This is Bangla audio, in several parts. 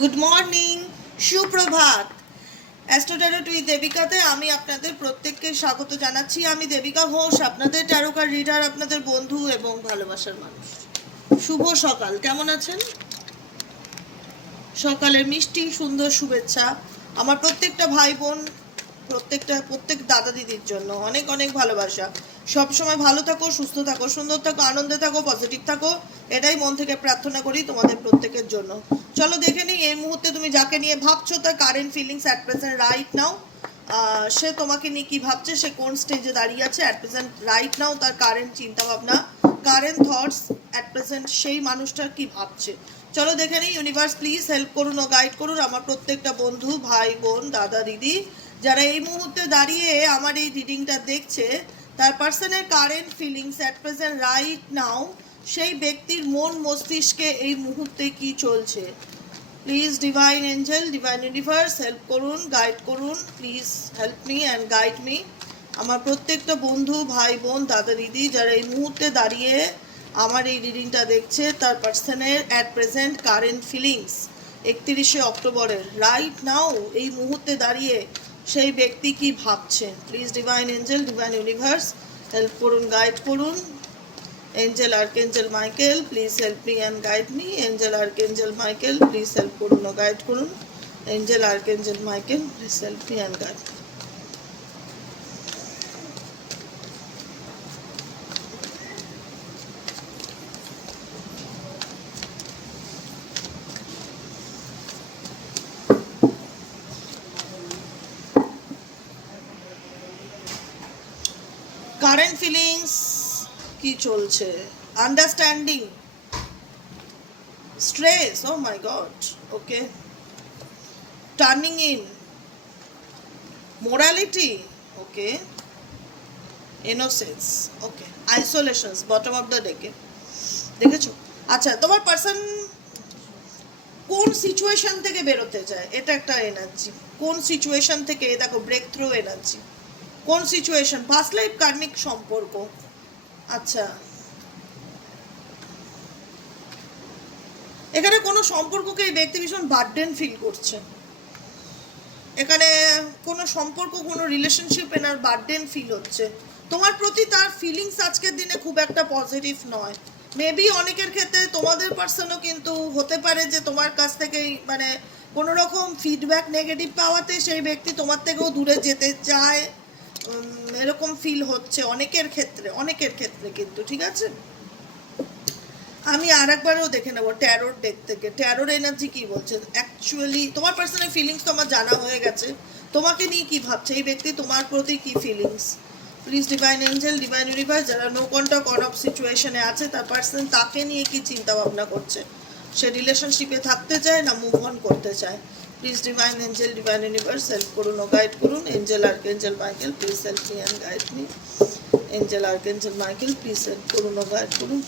গুড মর্নিং সুপ্রভাত। অ্যাস্ট্রোট্যারো টুই দেবিকাতে আমি আপনাদের প্রত্যেককে স্বাগত জানাচ্ছি। আমি দেবিকা ঘোষ, আপনাদের ট্যারোকার রিডার আপনাদের বন্ধু এবং ভালোবাসার মানুষ। শুভ সকাল, কেমন আছেন? সকালের মিষ্টি, সুন্দর শুভেচ্ছা। আমার প্রত্যেকটা ভাই বোন প্রত্যেকটা, প্রত্যেক দাদা দিদির জন্য। অনেক অনেক ভালোবাসা। সব সময় ভালো থাকো, সুস্থ থাকো, সুন্দর থাকো, আনন্দে থাকো পজিটিভ থাকো, এটাই মন থেকে প্রার্থনা করি তোমাদের প্রত্যেকের জন্য। চলো দেখে নিই, এই মুহূর্তে তুমি যাকে নিয়ে ভাবছ, তার current feelings at present right now সে তোমাকে নিয়ে কি ভাবছে, সে কোন স্টেজে দাঁড়িয়ে আছে অ্যাট প্রেজেন্ট রাইট নাও তার কারেন্ট চিন্তা ভাবনা কারেন্ট থটস অ্যাট প্রেজেন্ট সেই মানুষটার কি ভাবছে। চলো দেখে নিই ইউনিভার্স প্লিজ হেল্প করুন ও গাইড করুন আমার প্রত্যেকটা বন্ধু, ভাই, বোন, দাদা, দিদি। যারা এই মুহূর্তে দাঁড়িয়ে আমার এই রিডিংটা দেখছে, তার পার্সনের current feelings at present right now সেই ব্যক্তির মন মস্তিষ্কে এই মুহূর্তে কি চলছে? Please divine angel divine universe help করুন গাইড করুন please help me and guide me আমার প্রত্যেকটা বন্ধু, ভাই, বোন, দাদা, দিদি যারা এই মুহূর্তে দাঁড়িয়ে আমার এই রিডিংটা দেখছে, তার পার্সনের অ্যাট প্রেজেন্ট কারেন্ট ফিলিংস একত্রিশে অক্টোবরের। রাইট নাও এই মুহূর্তে দাঁড়িয়ে সেই ব্যক্তি কি ভাবছে? Please divine angel divine universe help করুন গাইড করুন। Angel archangel Michael please help me and guide me angel archangel Michael please help করুন ও গাইড করুন। Angel archangel Michael please help me and guide current feelings কি চলছে? Understanding stress oh my god okay turning in morality okay innocence okay isolations bottom of the ডেকে দেখেছ? আচ্ছা তোমার পার্সন কোন সিচুয়েশন থেকে বেরোতে চায়? এটা একটা এনার্জি কোন সিচুয়েশন থেকে? দেখো ব্রেক থ্রু এনার্জি কোন সিচুয়েশন পাস্ট লাইফ কার্মিক সম্পর্ক। আচ্ছা। এখানে কোনো সম্পর্ককে এই ব্যক্তি ভীষণ বার্ডেন ফিল করছে। এখানে কোনো সম্পর্ক, কোনো রিলেশনশিপ এনার বার্ডেন ফিল হচ্ছে। তোমার প্রতি তার ফিলিংস আজকের দিনে খুব একটা পজিটিভ নয়। মেবি অনেকের ক্ষেত্রে তোমাদের পার্সনও কিন্তু হতে পারে যে তোমার কাছ থেকেই মানে কোনো রকম ফিডব্যাক নেগেটিভ পাওয়াতে সেই ব্যক্তি তোমার থেকেও দূরে যেতে চায়। এরকম ফিল হচ্ছে অনেকের ক্ষেত্রে অনেকের ক্ষেত্রে কিন্তু, ঠিক আছে? আমি আর একবারও দেখে নেব ট্যারোর ডেক থেকে। ট্যারোর এনার্জি কি বলছে? অ্যাকচুয়ালি তোমার পার্সোনাল ফিলিংস তো আমার জানা হয়ে গেছে। তোমাকে নিয়ে কি ভাবছে? এই ব্যক্তি তোমার প্রতি কি feelings please divine angel divine universe যারা নো কন্টাক্ট অন অফ সিচুয়েশনে আছে, তার পার্সন তাকে নিয়ে কি চিন্তা ভাবনা করছে? সে রিলেশনশিপে থাকতে চায় না মুভ অন করতে চায়? Please divine angel divine universe help করুন ও গাইড করুন angel archangel Michael please help me and guide me angel archangel Michael please help করুন ও গাইড করুন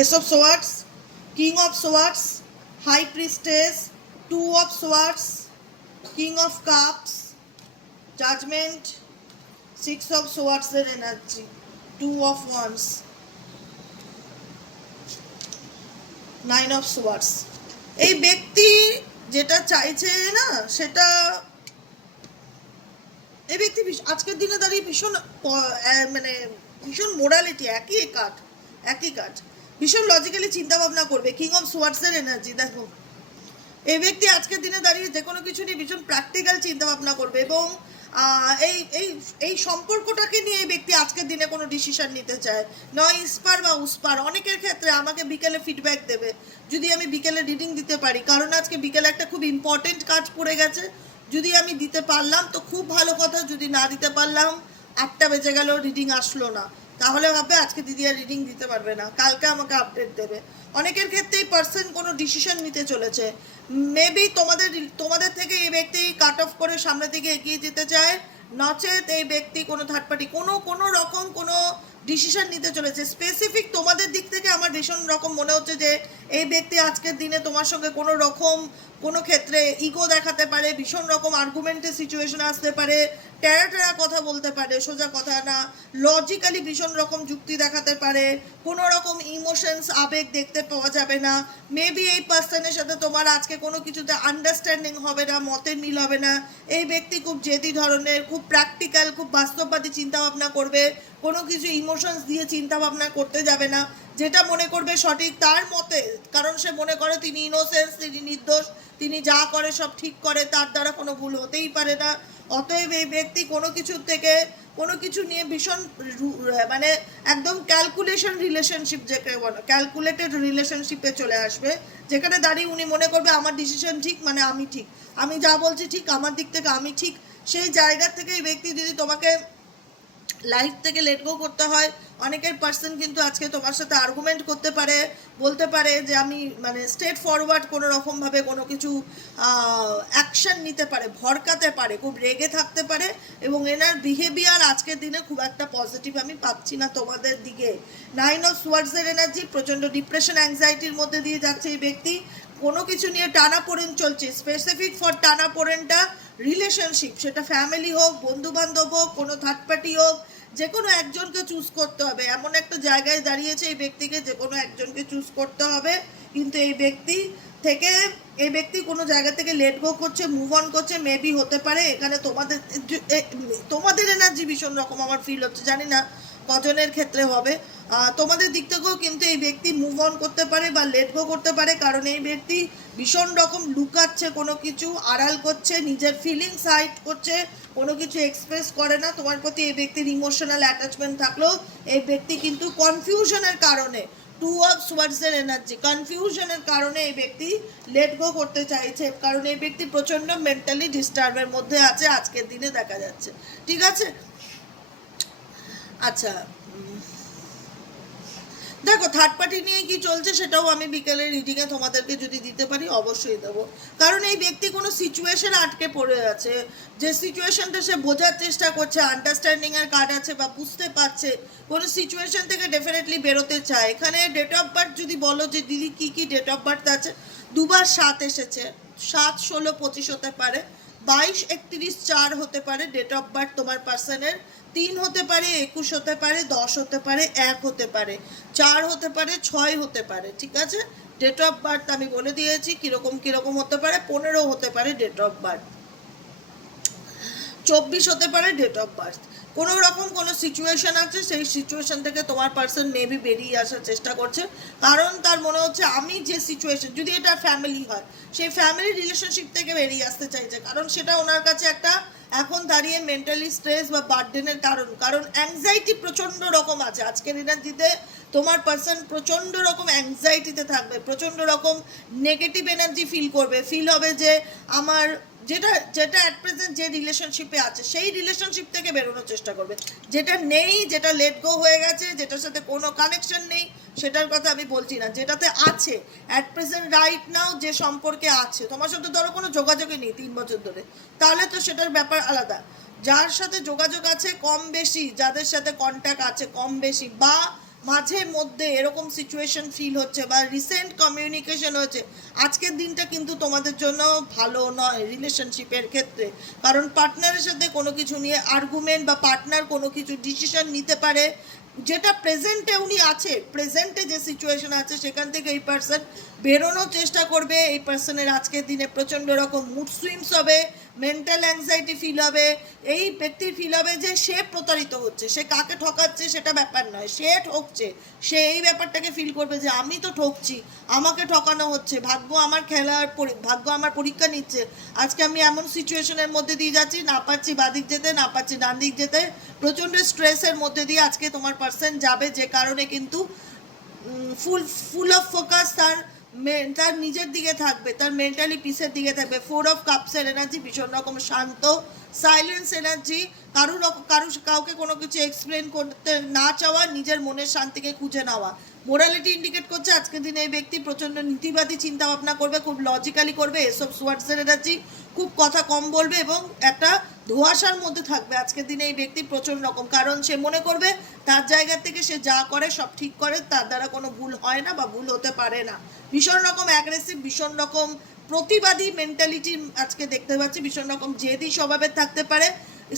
Ace of Swords, King of Swords, High Priestess, Two of Swords, Of Cups, Judgment, Six of Swords এর energy Two of Wands, Nine of Swords. এই ব্যক্তি যেটা চাইছে না সেটা এই ব্যক্তি আজকের দিনে দাঁড়িয়ে ভীষণ মানে ভীষণ মোরালিটি একই কাঠ একই কাঠ ভীষণ লজিক্যালি চিন্তা ভাবনা করবে কিং অফ সোয়ার্টসের এনার্জি দেখো এই ব্যক্তি আজকের দিনে দাঁড়িয়ে যে কোনো কিছু নিয়ে ভীষণ প্র্যাকটিক্যাল চিন্তা ভাবনা করবে এবং এই এই এই সম্পর্কটাকে নিয়ে এই ব্যক্তি আজকের দিনে কোনো ডিসিশন নিতে চায়। নয় ইস্পার বা উস্পার, অনেকের ক্ষেত্রে আমাকে বিকেলে ফিডব্যাক দেবে। যদি আমি বিকেলে রিডিং দিতে পারি, কারণ আজকে বিকেলে একটা খুব ইম্পর্টেন্ট কাজ পড়ে গেছে। যদি আমি দিতে পারলাম, তো খুব ভালো কথা। যদি না দিতে পারলাম, আটটা বেজে গেল রিডিং আসলো না। তাহলে ভাববে আজকে দিদি আর রিডিং দিতে পারবে না। কালকে আমাকে আপডেট দেবে। অনেকের ক্ষেত্রেই পার্সন কোনো ডিসিশন নিতে চলেছে। মেবি তোমাদের তোমাদের থেকে এই ব্যক্তি কাট অফ করে সামনের দিকে এগিয়ে যেতে চায়। নচেত এই ব্যক্তি কোনো থার্ড পার্টি কোনো কোনো রকম কোনো ডিসিশন নিতে চলেছে। স্পেসিফিক তোমাদের দিক থেকে আমার ভীষণ রকম মনে হচ্ছে যে, এই ব্যক্তি আজকের দিনে তোমার সঙ্গে কোনো রকম, কোনো ক্ষেত্রে ইগো দেখাতে পারে, ভীষণ রকম আর্গুমেন্টের সিচুয়েশন আসতে পারে। টেরা টেরা কথা বলতে পারে, সোজা কথা না। লজিক্যালি ভীষণ রকম যুক্তি দেখাতে পারে, কোনো রকম ইমোশনস আবেগ দেখতে পাওয়া যাবে না। মেবি এই পার্সনের সাথে তোমার আজকে কোনো কিছুতে আন্ডারস্ট্যান্ডিং হবে না, মতের মিল হবে না। এই ব্যক্তি খুব জেদি ধরনের, খুব প্র্যাকটিক্যাল খুব বাস্তববাদী চিন্তা ভাবনা করবে। কোনো কিছু ইমোশনস দিয়ে চিন্তা ভাবনা করতে যাবে না। যেটা মনে করবে সঠিক তার মতে, কারণ সে মনে করে তিনি ইনোসেন্স তিনি নির্দোষ, তিনি যা করে সব ঠিক করে, তার দ্বারা কোনো ভুল হতেই পারে না। অতএব এই ব্যক্তি কোনো কিছুর থেকে কোনো কিছু নিয়ে ভীষণ মানে একদম ক্যালকুলেশন রিলেশনশিপ যেকে বলো ক্যালকুলেটেড রিলেশনশিপে চলে আসবে, যেখানে দাঁড়িয়ে উনি মনে করবে আমার ডিসিশন ঠিক মানে আমি ঠিক। আমি যা বলছি ঠিক, আমার দিক থেকে আমি ঠিক। সেই জায়গা থেকে এই ব্যক্তি যদি তোমাকে লাইফ থেকে লেট গো করতে হয় অনেকের পার্সন কিন্তু আজকে তোমার সাথে আর্গুমেন্ট করতে পারে, বলতে পারে যে আমি মানে স্ট্রেট ফরওয়ার্ড কোনো রকমভাবে কোনো কিছু অ্যাকশন নিতে পারে, ভরকাতে পারে, খুব রেগে থাকতে পারে এবং এনার বিহেভিয়ার আজকের দিনে খুব একটা পজিটিভ আমি পাচ্ছি না তোমাদের দিকে। নাইন অফ সোয়ার্ডসের এনার্জি প্রচণ্ড ডিপ্রেশন অ্যাংজাইটির মধ্যে দিয়ে যাচ্ছে এই ব্যক্তি। কোনো কিছু নিয়ে টানা পোড়েন চলছে স্পেসিফিক ফর টানা পোড়েনটা রিলেশনশিপ সেটা ফ্যামিলি হোক বন্ধু বান্ধব হোক, কোনো থার্ড পার্টি হোক যে কোনো একজনকে চুজ করতে হবে। এমন একটা জায়গায় দাঁড়িয়েছে এই ব্যক্তিকে যে কোনো একজনকে চুজ করতে হবে। কিন্তু এই ব্যক্তি থেকে, এই ব্যক্তি কোনো জায়গা থেকে লেট গো করছে মুভ অন করছে মেবি হতে পারে। এখানে তোমাদের তোমাদের এনার্জি ভীষণ রকম আমার ফিল হচ্ছে, জানি না। কজনের ক্ষেত্রে হবে। তোমাদের দিক থেকেও কিন্তু এই ব্যক্তি মুভ অন করতে পারে বা লেট গো করতে পারে, কারণ এই ব্যক্তি ভীষণ রকম লুকাচ্ছে, কোনো কিছু আড়াল করছে, নিজের ফিলিংস হাইট করছে, কোনো কিছু এক্সপ্রেস করে না। তোমার প্রতি এই ব্যক্তির ইমোশনাল অ্যাটাচমেন্ট থাকলেও এই ব্যক্তি কিন্তু কনফিউশনের কারণে টু অফ সোয়ার্ডসের এনার্জি কনফিউশনের কারণে এই ব্যক্তি লেট গো করতে চাইছে, কারণ এই ব্যক্তি প্রচণ্ড মেন্টালি ডিস্টার্বের মধ্যে আছে, আজকের দিনে দেখা যাচ্ছে। ঠিক আছে? আচ্ছা দেখো থার্ড পার্টি নিয়ে কি চলছে সেটাও আমি বিকেলে রিডিংয়ে তোমাদেরকে যদি দিতে পারি, অবশ্যই দেবো। কারণ এই ব্যক্তি কোনো সিচুয়েশন আটকে পড়ে আছে। যে সিচুয়েশনটা সে বোঝার চেষ্টা করছে আন্ডারস্ট্যান্ডিং এর কার্ড আছে বা বুঝতে পারছে, কোনো সিচুয়েশন থেকে ডেফিনেটলি বেরোতে চায়। এখানে ডেট অফ বার্থ যদি বলো যে দিদি কি কি ডেট অফ বার্থ আছে, দুবার সাত এসেছে। সাত, ষোলো, পঁচিশ হতে পারে। বাইশ, একত্রিশ, চার হতে পারে ডেট অফ বার্থ তোমার পার্সনের তিন হতে পারে, একুশ হতে পারে, দশ হতে পারে, এক হতে পারে, চার হতে পারে, ছয় হতে পারে, ঠিক আছে? ডেট অফ বার্থ আমি বলে দিয়েছি, কীরকম কীরকম হতে পারে, পনেরো হতে পারে ডেট অফ বার্থ চব্বিশ হতে পারে ডেট অফ বার্থ কোনো রকম কোনো সিচুয়েশন আছে, সেই সিচুয়েশন থেকে তোমার পার্সন মেবি বেরিয়ে আসার চেষ্টা করছে। কারণ তার মনে হচ্ছে, আমি যে সিচুয়েশন যদি এটা ফ্যামিলি হয় সেই ফ্যামিলি রিলেশনশিপ থেকে বেরিয়ে আসতে চাইছে, কারণ সেটা ওনার কাছে একটা এখন দাঁড়িয়ে মেন্টালি স্ট্রেস বা বার্ডেনের কারণ। কারণ অ্যাংজাইটি প্রচণ্ড রকম আছে। আজকের এনার্জিতে তোমার পার্সন প্রচণ্ড রকম অ্যাংজাইটিতে থাকবে। প্রচণ্ড রকম নেগেটিভ এনার্জি ফিল করবে। ফিল হবে যে আমার যেটা যেটা অ্যাট প্রেজেন্ট যে রিলেশনশিপে আছে, সেই রিলেশনশিপ থেকে বেরোনোর চেষ্টা করবে। যেটা নেই, যেটা লেট গো হয়ে গেছে, যেটার সাথে কোনো কানেকশন নেই, সেটার কথা আমি বলছি না। যেটাতে আছে অ্যাট প্রেজেন্ট রাইট নাও যে সম্পর্কে আছে, তোমার সাথে ধরো কোনো যোগাযোগই নেই তিন বছর ধরে, তাহলে তো সেটার ব্যাপার আলাদা। যার সাথে যোগাযোগ আছে, কম বেশি, যাদের সাথে কন্ট্যাক্ট আছে, কম বেশি, বা মাঝে মধ্যে এরকম সিচুয়েশন ফিল হচ্ছে বা রিসেন্ট কমিউনিকেশন হচ্ছে, আজকের দিনটা কিন্তু তোমাদের জন্য ভালো নয় রিলেশনশিপের ক্ষেত্রে। কারণ পার্টনারের সাথে কোনো কিছু নিয়ে আর্গুমেন্ট বা পার্টনার কোনো কিছু ডিসিশন নিতে পারে, যেটা প্রেজেন্টে উনি আছে প্রেজেন্টে যে সিচুয়েশন আছে, সেখান থেকে এই পার্সন বেরোনোর চেষ্টা করবে, এই পার্সনের আজকের দিনে প্রচণ্ড রকম মুড সুইমস হবে মেন্টাল অ্যাংজাইটি ফিল হবে, এই ব্যক্তির ফিল হবে যে সে প্রতারিত হচ্ছে, সে কাকে ঠকাচ্ছে সেটা ব্যাপার নয়, সে ঠকছে, সে এই ব্যাপারটাকে ফিল করবে যে আমি তো ঠকছি, আমাকে ঠকানো হচ্ছে, ভাগ্য আমার খেলার ভাগ্য আমার পরীক্ষা নিচ্ছে, আজকে আমি এমন সিচুয়েশনের মধ্যে দিয়ে যাচ্ছি, না পাচ্ছি বাদিক যেতে, না পাচ্ছি ডান দিক যেতে, প্রচণ্ড স্ট্রেসের মধ্যে দিয়ে আজকে তোমার পার্সন যাবে, যে কারণে কিন্তু ফুল ফুল অফ ফোকাস তার তার নিজের দিকে থাকবে, তার মেন্টালি পিসের দিকে থাকবে। ফোর অফ কাপসের এনার্জি ভীষণ রকম শান্ত। সাইলেন্স এনার্জি কারু কারু কাউকে কোনো কিছু এক্সপ্লেন করতে না চাওয়া, নিজের মনের শান্তিকে খুঁজে নেওয়া। মোরালিটি ইন্ডিকেট করছে, আজকের দিনে এই ব্যক্তি প্রচণ্ড নীতিবাদী চিন্তা ভাবনা করবে, খুব লজিক্যালি করবে, এসব সোয়ার্ডসের এনার্জি খুব কথা কম বলবে এবং একটা ধোঁয়াশার মধ্যে থাকবে। আজকের দিনে এই ব্যক্তি প্রচণ্ড রকম। কারণ সে মনে করবে, তার জায়গা থেকে সে যা করে, সব ঠিক করে, তার দ্বারা কোনো ভুল হয় না বা ভুল হতে পারে না। ভীষণ রকম অ্যাগ্রেসিভ ভীষণ রকম প্রতিবাদী মেন্টালিটি আজকে দেখতে পাচ্ছি। ভীষণ রকম জেদি স্বভাবের থাকতে পারে।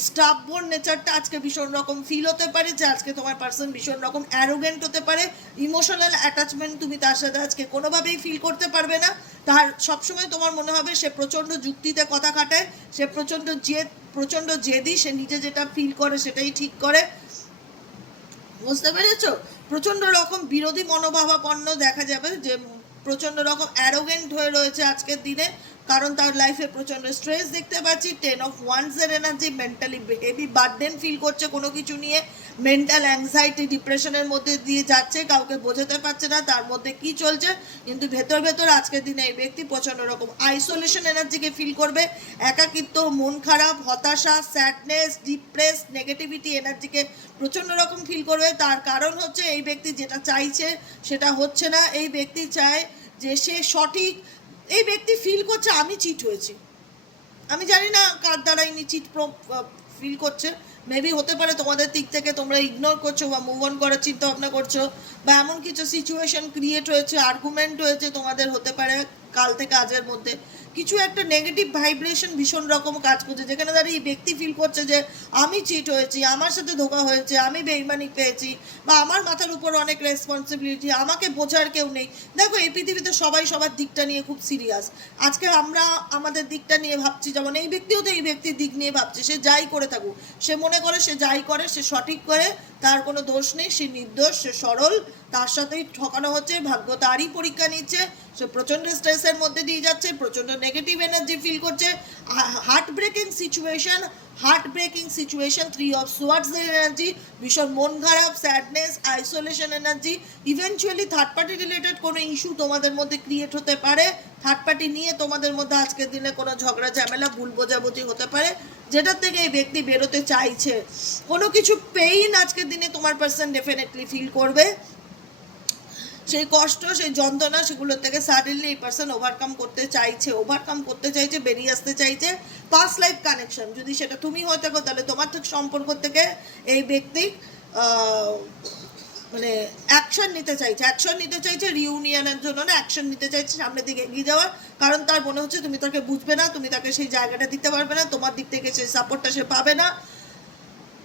স্টাফবোর্ন নেচারটা আজকে ভীষণ রকম ফিল হতে পারে, যে আজকে তোমার পার্সন ভীষণ রকম অ্যারোগেন্ট হতে পারে। ইমোশনাল অ্যাটাচমেন্ট তুমি তার সাথে আজকে কোনোভাবেই ফিল করতে পারবে না। তার সবসময় তোমার মনে হবে সে প্রচণ্ড যুক্তিতে কথা কাটায় সে প্রচণ্ড জেদ, প্রচণ্ড জেদি, সে নিজে যেটা ফিল করে সেটাই ঠিক করে। বুঝতে পেরেছ? প্রচণ্ড রকম বিরোধী মনোভাবাপন্ন দেখা যাবে, যে প্রচণ্ড রকম অ্যারোগেন্ট হয়ে রয়েছে আজকের দিনে। কারণ তার লাইফে প্রচণ্ড স্ট্রেস দেখতে পাচ্ছি। টেন অফ ওয়ান্স এর energy mentally heavy burden feel করছে কোনো কিছু নিয়ে। মেন্টাল অ্যাংজাইটি ডিপ্রেশনের মধ্যে দিয়ে যাচ্ছে, কাউকে বোঝাতে পারছে না, তার মধ্যে কি চলছে? কিন্তু ভেতর ভেতর আজকের দিনে এই ব্যক্তি প্রচণ্ড রকম আইসোলেশন এনার্জিকে ফিল করবে। একাকিত্ব, মন খারাপ, হতাশা স্যাডনেস ডিপ্রেস নেগেটিভিটি এনার্জিকে প্রচণ্ড রকম ফিল করবে। তার কারণ হচ্ছে এই ব্যক্তি যেটা চাইছে সেটা হচ্ছে না। এই ব্যক্তি চায় যে সে সঠিক এই ব্যক্তি ফিল করছে আমি চিট হয়েছি। আমি জানি না কার দ্বারা ইনি চিট ফিল করছে। মেবি হতে পারে তোমাদের দিক থেকে তোমরা ইগনোর করছ বা মুভ অন করার চিন্তা ভাবনা করছ বা এমন কিছু সিচুয়েশন ক্রিয়েট হয়েছে আর্গুমেন্ট হয়েছে তোমাদের হতে পারে কাল থেকে আজের মধ্যে। কিছু একটা নেগেটিভ ভাইব্রেশন ভীষণ রকম কাজ করছে, যেখানে দাঁড়িয়ে এই ব্যক্তি ফিল করছে যে আমি চিট হয়েছি, আমার সাথে ধোকা হয়েছে, আমি বেইমানি পেয়েছি, বা আমার মাথার উপর অনেক রেসপন্সিবিলিটি আমাকে বোঝার কেউ নেই। দেখো, এই পৃথিবীতে সবাই সবার দিকটা নিয়ে খুব সিরিয়াস আজকে আমরা আমাদের দিকটা নিয়ে ভাবছি, যেমন এই ব্যক্তিও তো এই ব্যক্তির দিক নিয়ে ভাবছে, সে যাই করে থাকুক, সে মনে করে সে যাই করে, সে সঠিক করে, তার কোনো দোষ নেই, সে নির্দোষ, সে সরল তার সাথেই ঠকানো হচ্ছে, ভাগ্য তারই পরীক্ষা নিচ্ছে। সে প্রচণ্ড স্ট্রেসের মধ্যে দিয়ে যাচ্ছে, প্রচণ্ড নেগেটিভ এনার্জি ফিল করছে। Heart breaking situation heart breaking situation three of swords energy ভীষণ মন খারাপ sadness isolation energy eventually third party related কোনো ইস্যু তোমাদের মধ্যে ক্রিয়েট হতে পারে। থার্ড পার্টি নিয়ে তোমাদের মধ্যে আজকের দিনে কোনো ঝগড়া, ঝামেলা, ভুল বোঝাবুঝি হতে পারে। যেটার থেকে এই ব্যক্তি বেরোতে চাইছে। কোনো কিছু পেইন আজকের দিনে তোমার পার্সন ডেফিনেটলি ফিল করবে। সেই কষ্ট, সেই যন্ত্রণা সেগুলোর থেকে সাডেনলি এই পার্সন ওভারকাম করতে চাইছে ওভারকাম করতে চাইছে, বেরিয়ে আসতে চাইছে। পাস লাইফ কানেকশন যদি সেটা তুমি হয়ে থাকো, তাহলে তোমার থেকে সম্পর্ক থেকে এই ব্যক্তি মানে অ্যাকশন নিতে চাইছে। অ্যাকশন নিতে চাইছে রিউনিয়নের জন্য না অ্যাকশন নিতে চাইছে, সামনের দিকে এগিয়ে যাওয়ার। কারণ তার মনে হচ্ছে, তুমি তাকে বুঝবে না, তুমি তাকে সেই জায়গাটা দিতে পারবে না, তোমার দিক থেকে সেই সাপোর্টটা সে পাবে না।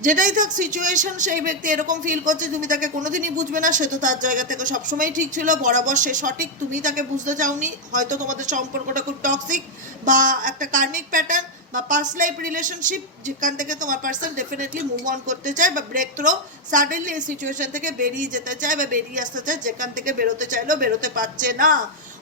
যেটাই থাক সিচুয়েশন সেই ব্যক্তি এরকম ফিল করছে তুমি তাকে কোনোদিনই বুঝবে না, সে তো তার জায়গা থেকে সবসময় ঠিক ছিল, বরাবর সে সঠিক, তুমি তাকে বুঝতে চাওনি, হয়তো তোমাদের সম্পর্কটা খুব টক্সিক বা একটা কার্মিক প্যাটার্ন বা পাস্ট লাইফ রিলেশনশিপ যেখান থেকে তোমার পার্সন ডেফিনেটলি মুভ অন করতে চায় বা ব্রেক থ্রো সাডেনলি এই সিচুয়েশন থেকে বেরিয়ে যেতে চায় বা বেরিয়ে আসতে চায়, যেখান থেকে বেরোতে চাইলেও বেরোতে পারছে না।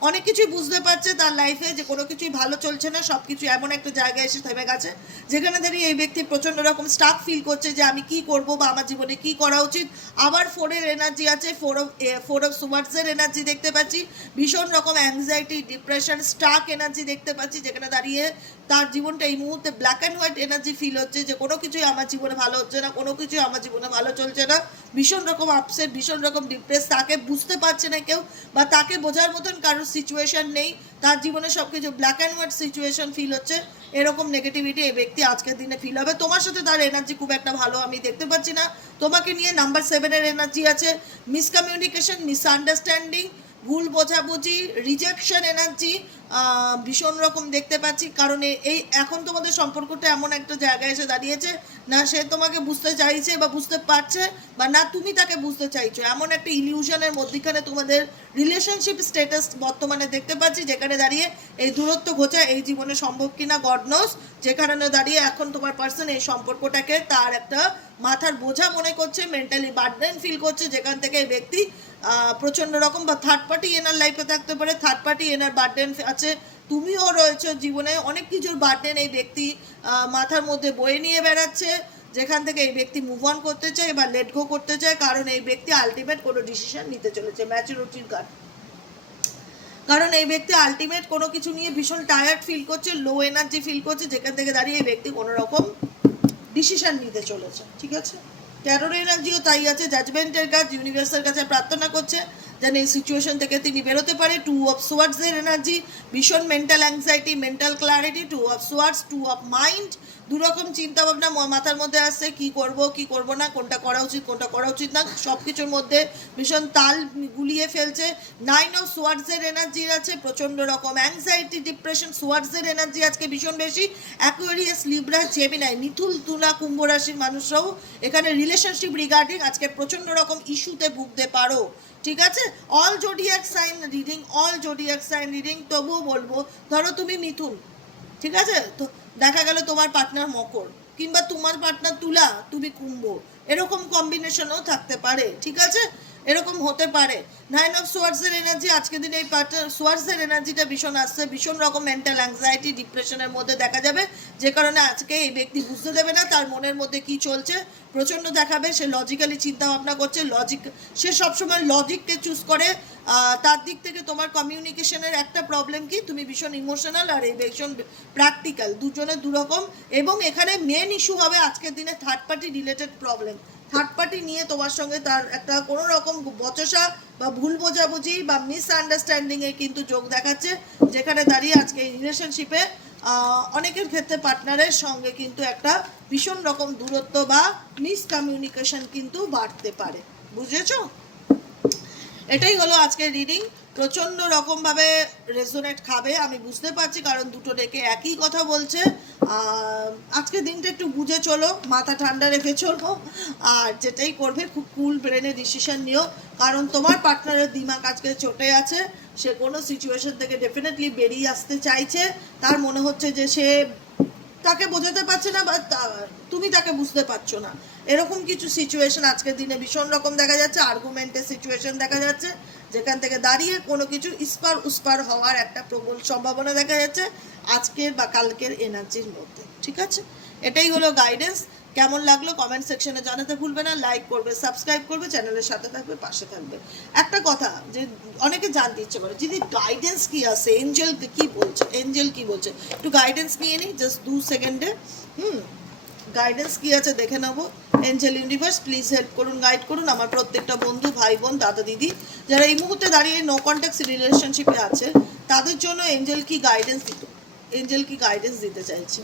অনেক কিছুই বুঝতে পারছে তার লাইফে যে কোনো কিছুই ভালো চলছে না সব কিছু এমন একটা জায়গায় এসে থেমে গেছে, যেখানে দাঁড়িয়ে এই ব্যক্তি প্রচণ্ড রকম স্টাক ফিল করছে যে আমি কি করব বা আমার জীবনে কি করা উচিত। আবার ফোরের এনার্জি আছে ফোর অফ ফোর অফ সুমার্টসের এনার্জি দেখতে পাচ্ছি, ভীষণ রকম অ্যাংজাইটি ডিপ্রেশন স্টাক এনার্জি দেখতে পাচ্ছি, যেখানে দাঁড়িয়ে তার জীবনটা এই মুহূর্তে black and white energy feel হচ্ছে যে কোনো কিছুই আমার জীবনে ভালো হচ্ছে না, কোনো কিছুই আমার জীবনে ভালো চলছে না। ভীষণ রকম আপসেট ভীষণ রকম ডিপ্রেস তাকে বুঝতে পারছে না কেউ বা তাকে বোঝার মতন কারোর সিচুয়েশন নেই। তার জীবনে সব কিছু black and white situation feel হচ্ছে। এরকম নেগেটিভিটি এই ব্যক্তি আজকের দিনে ফিল হবে। তোমার সাথে তার এনার্জি খুব একটা ভালো আমি দেখতে পাচ্ছি না। তোমাকে নিয়ে নাম্বার সেভেনের এনার্জি আছে। মিসকমিউনিকেশন মিসআন্ডারস্ট্যান্ডিং ভুল বোঝাবুঝি রিজেকশন এনার্জি ভীষণ রকম দেখতে পাচ্ছি। কারণ এই, এখন তোমাদের সম্পর্কটা এমন একটা জায়গায় এসে দাঁড়িয়েছে, না সে তোমাকে বুঝতে চাইছে বা বুঝতে পারছে, বা না তুমি তাকে বুঝতে চাইছো। এমন একটা ইলিউশনের মধ্যিখানে তোমাদের রিলেশনশিপ স্ট্যাটাস বর্তমানে দেখতে পাচ্ছি, যেখানে দাঁড়িয়ে এই দূরত্ব ঘোচা এই জীবনে সম্ভব কিনা গড নোস যে কারণে দাঁড়িয়ে এখন তোমার পার্সন এই সম্পর্কটাকে তার একটা মাথার বোঝা মনে করছে মেন্টালি বার্ডেন ফিল করছে, যেখান থেকে এই ব্যক্তি প্রচণ্ড রকম বা থার্ড পার্টি এনার লাইফে থাকতে পারে থার্ড পার্টি এনার বার্ডেন আছে, তুমিও রয়েছে জীবনে, অনেক কিছুর বার্ডেন এই ব্যক্তি মাথার মধ্যে বয়ে নিয়ে বেড়াচ্ছে, যেখান থেকে এই ব্যক্তি মুভ অন করতে চায় বা লেট গো করতে চায়, কারণ এই ব্যক্তি আলটিমেট কোনো ডিসিশন নিতে চলেছে ম্যাচুরিটির কার্ড কারণ। এই ব্যক্তি আলটিমেট কোনো কিছু নিয়ে ভীষণ টায়ার্ড ফিল করছে লো এনার্জি ফিল করছে, যেখান থেকে দাঁড়িয়ে এই ব্যক্তি কোনো রকম ডিসিশন নিতে চলেছে, ঠিক আছে? ট্যারোর এনার্জিও তাই আছে। জাজমেন্টের কাজ ইউনিভার্সের কাছে প্রার্থনা করছে, যেন এই সিচুয়েশন থেকে তিনি বেরোতে পারে। টু অফ সোয়ার্ডসের এনার্জি ভীষণ mental anxiety mental clarity two of swords two of mind দুরকম চিন্তা ভাবনা মাথার মধ্যে আসছে, কি করব কি করব না, কোনটা করা উচিত, কোনটা করা উচিত না সব কিছুর মধ্যে ভীষণ তাল গুলিয়ে ফেলছে। নাইন অফ সোয়ার্ডসের এনার্জি আছে, প্রচণ্ড রকম অ্যাংজাইটি ডিপ্রেশন সোয়ার্ডসের এনার্জি আজকে ভীষণ বেশি। অ্যাকোয়ারিয়াস লিব্রা জেমিনাই মিথুল তুলা, কুম্ভ রাশির মানুষরাও এখানে রিলেশনশিপ রিগার্ডিং আজকে প্রচণ্ড রকম ইস্যুতে ভুগতে পারো। ঠিক আছে? All zodiac sign reading all zodiac sign reading তবুও বলব, ধরো তুমি মিথুন, ঠিক আছে? তো দেখা গেল তোমার পার্টনার মকর, কিংবা তোমার পার্টনার তুলা, তুমি কুম্ভ। এরকম কম্বিনেশনও থাকতে পারে, ঠিক আছে? এরকম হতে পারে। নাইন অফ সোয়ার্সের এনার্জি আজকে দিনে এই পার্টনার সোয়ার্সের এনার্জিটা ভীষণ আসছে, ভীষণ রকম মেন্টাল অ্যাংজাইটি ডিপ্রেশনের মধ্যে দেখা যাবে। যে কারণে আজকে এই ব্যক্তি বুঝতে দেবে না তার মনের মধ্যে কি চলছে। প্রচণ্ড দেখাবে, সে লজিক্যালি চিন্তা ভাবনা করছে লজিক সে সবসময় লজিককে চুজ করে। তার দিক থেকে তোমার কমিউনিকেশনের একটা প্রবলেম কি? তুমি ভীষণ ইমোশনাল আর এই ভীষণ প্র্যাকটিক্যাল দুজনের দুরকম। এবং এখানে মেন ইস্যু হবে আজকের দিনে third party related problem third party নিয়ে তোমার সঙ্গে তার একটা কোনো রকম বচসা বা ভুল বোঝাবুঝি বা মিস মিসআন্ডারস্ট্যান্ডিংয়ে কিন্তু যোগ দেখাচ্ছে, যেখানে দাঁড়িয়ে আজকে এই রিলেশনশিপে অনেকের ক্ষেত্রে পার্টনারের সঙ্গে কিন্তু একটা ভীষণ রকম দূরত্ব বা মিসকমিউনিকেশন কিন্তু বাড়তে পারে। বুঝেছ? এটাই হলো আজকের রিডিং। প্রচণ্ড রকমভাবে রেজোনেট খাবে আমি বুঝতে পারছি কারণ দুটো ডেকে একই কথা বলছে। আহ, আজকের দিনটা একটু বুঝে চলো মাথা ঠান্ডা রেখে চলো। আর যেটাই করবে খুব কুল ব্রেনে ডিসিশন নিও। কারণ তোমার পার্টনারের দিমাগ আজকে চটে আছে সে কোনো সিচুয়েশন থেকে ডেফিনেটলি বেরিয়ে আসতে চাইছে। তার মনে হচ্ছে যে সে তাকে বোঝাতে পারছে না বা তুমি তাকে বুঝতে পারছ না। এরকম কিছু সিচুয়েশন আজকের দিনে ভীষণ রকম দেখা যাচ্ছে আর্গুমেন্টের সিচুয়েশন দেখা যাচ্ছে, যেখান থেকে দাঁড়িয়ে কোনো কিছু ইস্পার উস্পার হওয়ার একটা প্রবল সম্ভাবনা দেখা যাচ্ছে আজকের বা কালকের এনার্জির মধ্যে। ঠিক আছে? এটাই হলো গাইডেন্স কেমন লাগল কমেন্ট সেকশনে জানাতে ভুলবে না লাইক করবে সাবস্ক্রাইব করবে চ্যানেলের সাথে থাকবে, পাশে থাকবে। একটা কথা, যে অনেকে জানতে ইচ্ছে করে যদি গাইডেন্স কি আছে? এঞ্জেল কি বলছে? এঞ্জেল কি বলছে? একটু গাইডেন্স নিয়ে নিই জাস্ট দু সেকেন্ডে হুম গাইডেন্স কি আছে দেখে নেব। এঞ্জেল ইউনিভার্স প্লিজ হেল্প করুন গাইড করুন। আমার প্রত্যেকটা বন্ধু, ভাই, বোন, দাদা, দিদি, যারা এই মুহূর্তে দাঁড়িয়ে নো কন্ট্যাক্ট রিলেশনশিপে আছে, তাদের জন্য এঞ্জেল কি গাইডেন্স দিত? এঞ্জেল কি গাইডেন্স দিতে চাইছে?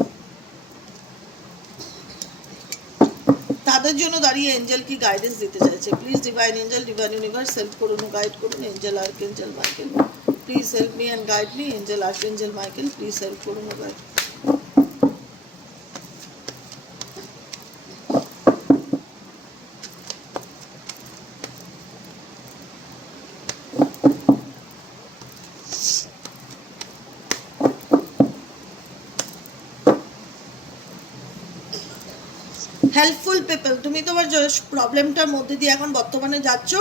তাদের জন্য দাঁড়িয়ে এঞ্জেল কি গাইডেন্স দিতে চাইছে? Please divine angel divine universe help করুন গাইড করুন angel archangel Michael please help me and guide me angel archangel Michael please help করুন। গাইড হেল্পফুল পিপল তুমি তোমার প্রবলেমটার মধ্যে দিয়ে এখন বর্তমানে যাচ্ছ,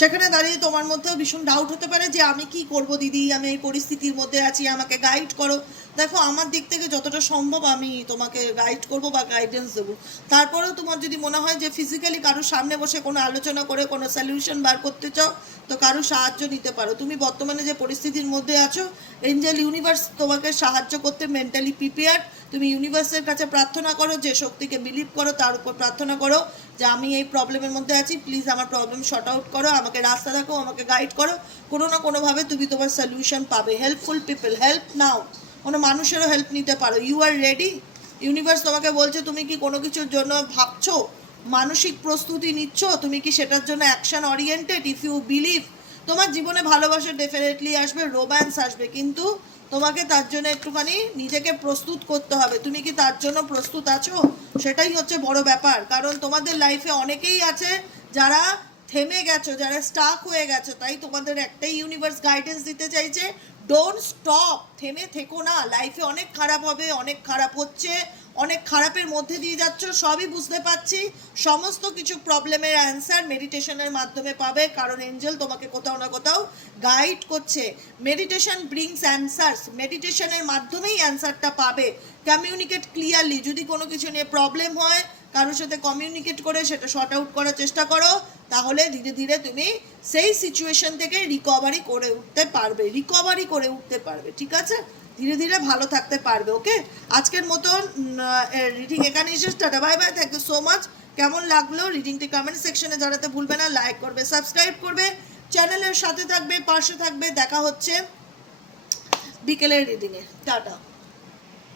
সেখানে দাঁড়িয়ে তোমার মধ্যেও ভীষণ ডাউট হতে পারে যে আমি কি করব দিদি? আমি এই পরিস্থিতির মধ্যে আছি, আমাকে গাইড করো। দেখো, আমার দিক থেকে যতটা সম্ভব আমি তোমাকে গাইড করব বা গাইডেন্স দেবো। তারপরেও তোমার যদি মনে হয় যে ফিজিক্যালি কারোর সামনে বসে কোনো আলোচনা করে, কোনো সলিউশন বার করতে চাও, তো কারও সাহায্য নিতে পারো। তুমি বর্তমানে যে পরিস্থিতির মধ্যে আছো এঞ্জেল ইউনিভার্স তোমাকে সাহায্য করতে মেন্টালি প্রিপেয়ার তুমি ইউনিভার্সের কাছে প্রার্থনা করো, যে শক্তিকে বিলিভ করো, তার উপর প্রার্থনা করো যে আমি এই প্রবলেমের মধ্যে আছি প্লিজ আমার প্রবলেম শর্ট আউট করো, আমাকে রাস্তা দেখো আমাকে গাইড করো। কোনো না কোনোভাবে তুমি তোমার সলিউশন পাবে। হেল্পফুল পিপল হেল্প নাও কোনো মানুষেরও হেল্প নিতে পারো। ইউ আর রেডি ইউনিভার্স তোমাকে বলছে, তুমি কি কোনো কিছুর জন্য ভাবছ? মানসিক প্রস্তুতি নিচ্ছ? তুমি কি সেটার জন্য action oriented if you believe তোমার জীবনে ভালোবাসা ডেফিনেটলি আসবে রোম্যান্স আসবে। কিন্তু তোমাকে তার জন্য একটুখানি নিজেকে প্রস্তুত করতে হবে। তুমি কি তার জন্য প্রস্তুত আছো? সেটাই হচ্ছে বড় ব্যাপার। কারণ তোমাদের লাইফে অনেকেই আছে যারা থেমে গেছো, যারা স্টাক হয়ে গেছো। তাই তোমাদের একটাই ইউনিভার্স গাইডেন্স দিতে চাইছে ডোন্ট স্টপ থেমে থেকো না। লাইফে অনেক খারাপ হবে, অনেক খারাপ হচ্ছে। অনেক খারাপের মধ্যে দিয়ে যাচ্ছ, সবই বুঝতে পারছি। সমস্ত কিছু প্রবলেমের অ্যান্সার মেডিটেশনের মাধ্যমে পাবে, কারণ এঞ্জেল তোমাকে কোথাও না কোথাও গাইড করছে। মেডিটেশন ব্রিংস অ্যান্সার্স মেডিটেশনের মাধ্যমেই অ্যান্সারটা পাবে। কমিউনিকেট ক্লিয়ারলি যদি কোনো কিছু নিয়ে প্রবলেম হয়, কারোর সাথে কমিউনিকেট করে সেটা শর্ট আউট করার চেষ্টা করো, তাহলে ধীরে ধীরে তুমি সেই সিচুয়েশন থেকে রিকভারি করে উঠতে পারবে রিকভারি করে উঠতে পারবে, ঠিক আছে? ধীরে ধীরে ভালো থাকতে পারবে ওকে আজকের মতন রিডিং এখানেই শেষ। Tata bye bye thank you so much কেমন লাগল রিডিংটি কমেন্ট সেকশনে জানাতে ভুলবে না লাইক করবে সাবস্ক্রাইব করবে। চ্যানেলের সাথে থাকবে, পাশে থাকবে, দেখা হচ্ছে বিকেলের রিডিংয়ে টাটা।